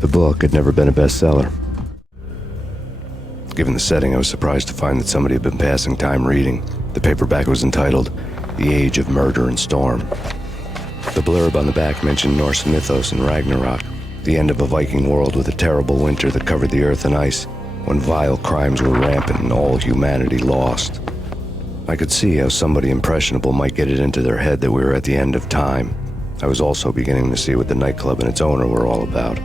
The book had never been a bestseller. Given the setting, I was surprised to find that somebody had been passing time reading. The paperback was entitled The Age of Murder and Storm. The blurb on the back mentioned Norse mythos and RagnaRock, the end of a Viking world with a terrible winter that covered the earth in ice, when vile crimes were rampant and all humanity lost. I could see how somebody impressionable might get it into their head that we were at the end of time. I was also beginning to see what the nightclub and its owner were all about.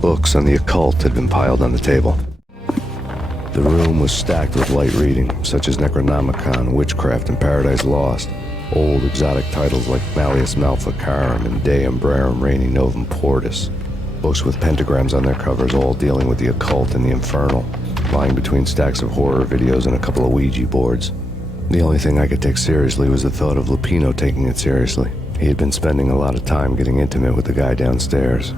Books on the occult had been piled on the table. The room was stacked with light reading, such as Necronomicon, Witchcraft, and Paradise Lost. Old exotic titles like Malleus Maleficarum and De Umbrarum Reini Novum Portis. Books with pentagrams on their covers, all dealing with the occult and the infernal, lying between stacks of horror videos and a couple of Ouija boards. The only thing I could take seriously was the thought of Lupino taking it seriously. He had been spending a lot of time getting intimate with the guy downstairs.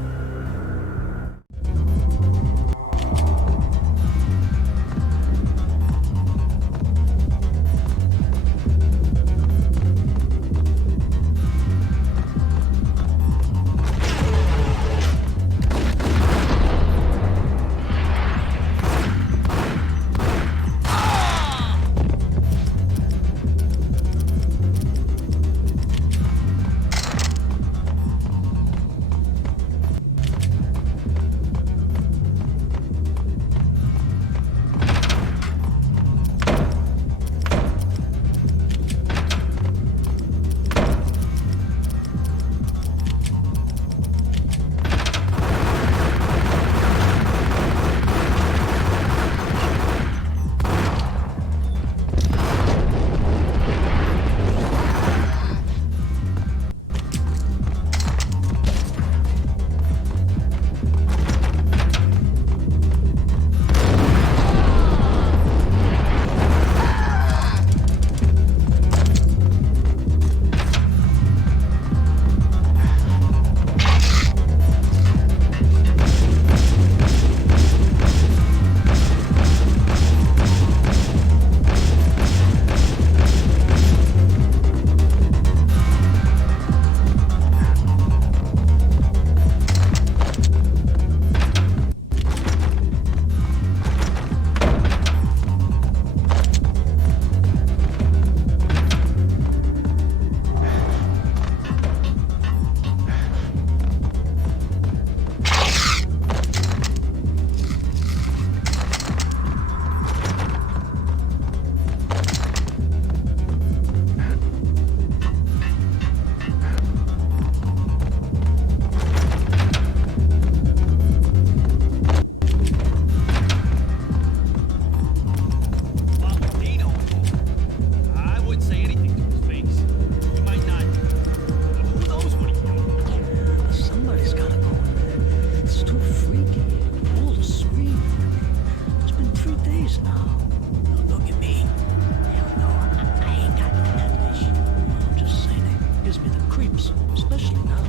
creeps, especially now.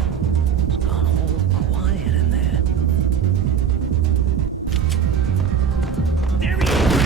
It's gone all quiet in there. There he is!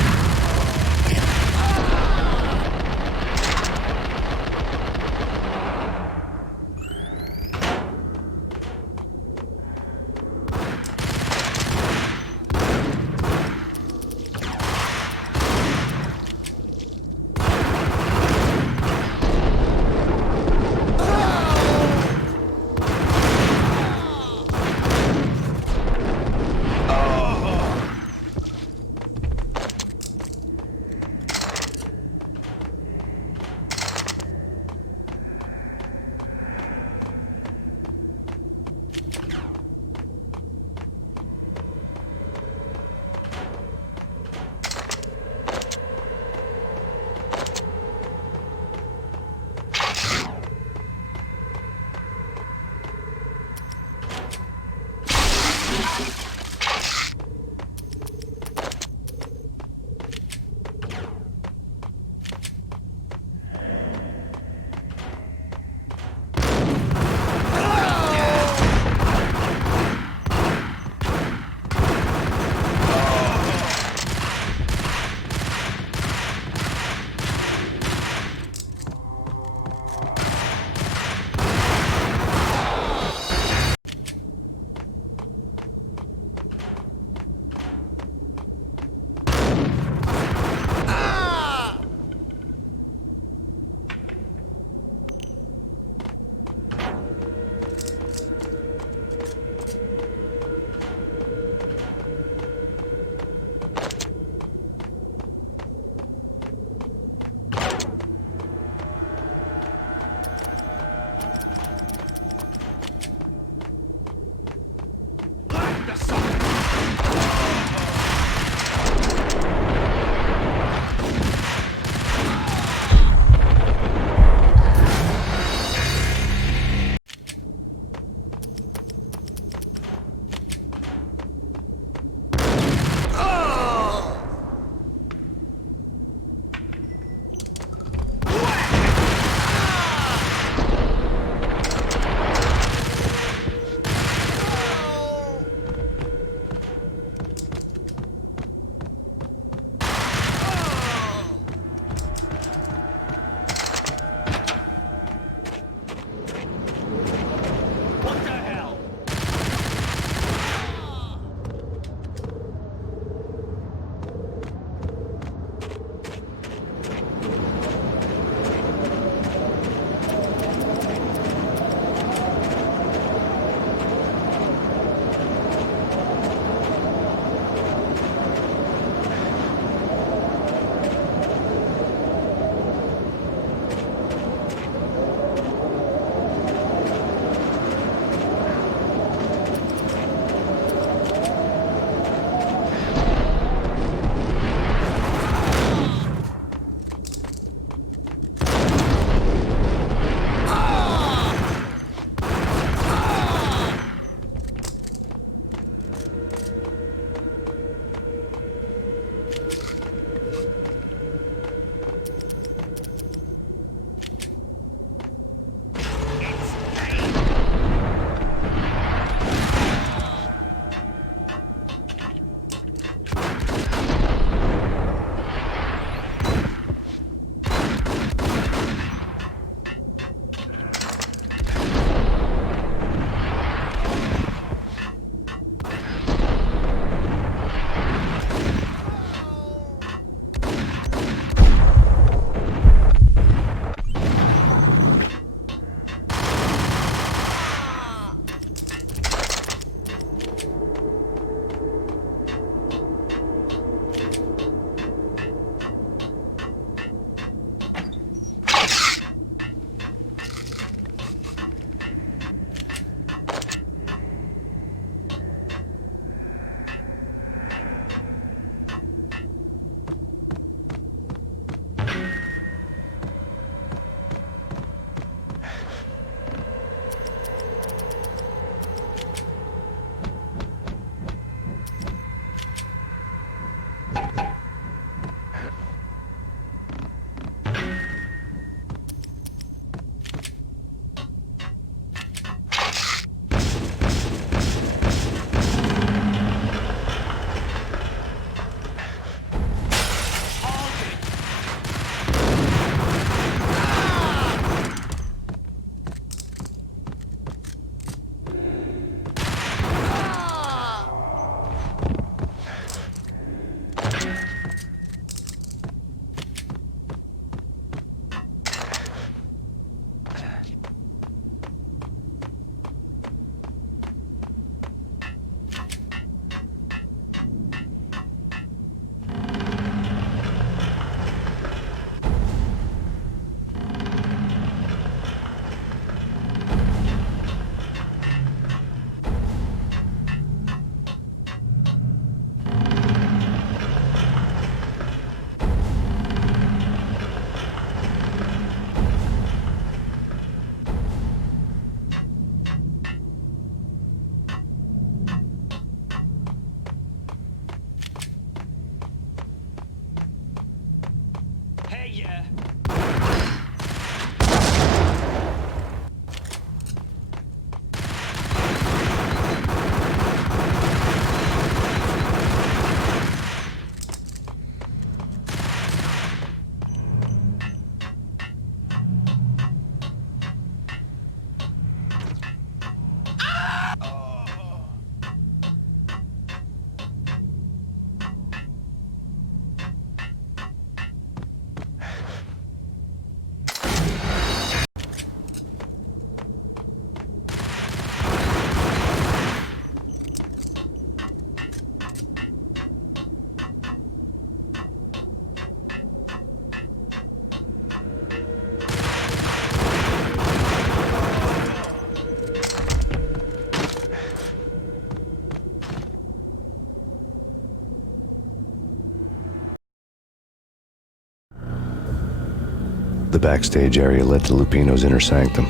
The backstage area led to Lupino's inner sanctum.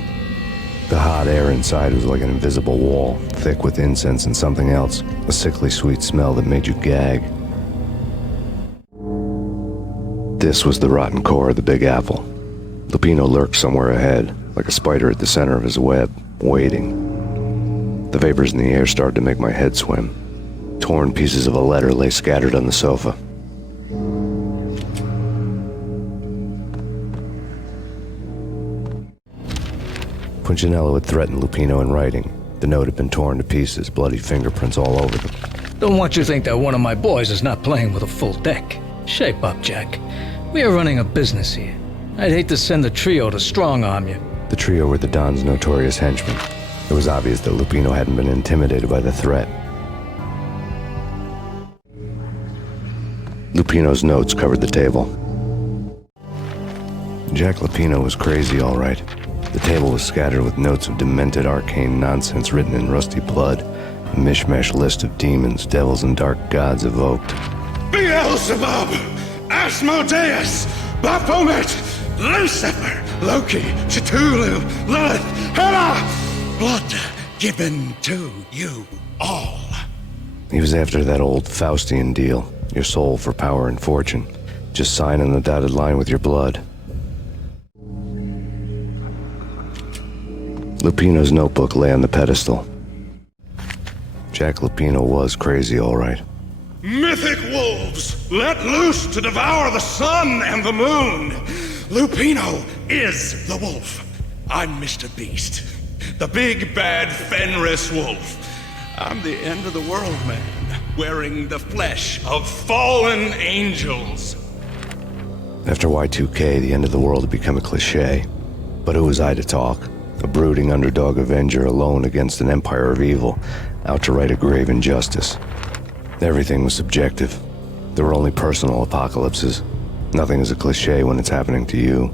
The hot air inside was like an invisible wall, thick with incense and something else, a sickly sweet smell that made you gag. This was the rotten core of the Big Apple. Lupino lurked somewhere ahead, like a spider at the center of his web, waiting. The vapors in the air started to make my head swim. Torn pieces of a letter lay scattered on the sofa. Punchinello had threatened Lupino in writing. The note had been torn to pieces, bloody fingerprints all over them. Don't want you to think that one of my boys is not playing with a full deck. Shape up, Jack. We are running a business here. I'd hate to send the trio to strong-arm you. The trio were the Don's notorious henchmen. It was obvious that Lupino hadn't been intimidated by the threat. Lupino's notes covered the table. Jack Lupino was crazy, all right. The table was scattered with notes of demented arcane nonsense written in rusty blood, a mishmash list of demons, devils, and dark gods evoked. Beelzebub, Asmodeus, Baphomet, Lucifer, Loki, Cthulhu, Lilith, Hela, blood given to you all. He was after that old Faustian deal, your soul for power and fortune. Just sign on the dotted line with your blood. Lupino's notebook lay on the pedestal. Jack Lupino was crazy, all right. Mythic wolves, let loose to devour the sun and the moon. Lupino is the wolf. I'm Mr. Beast, the big bad Fenris wolf. I'm the end of the world man, wearing the flesh of fallen angels. After Y2K, the end of the world had become a cliche. But who was I to talk? A brooding underdog avenger alone against an empire of evil, out to right a grave injustice. Everything was subjective. There were only personal apocalypses. Nothing is a cliche when it's happening to you.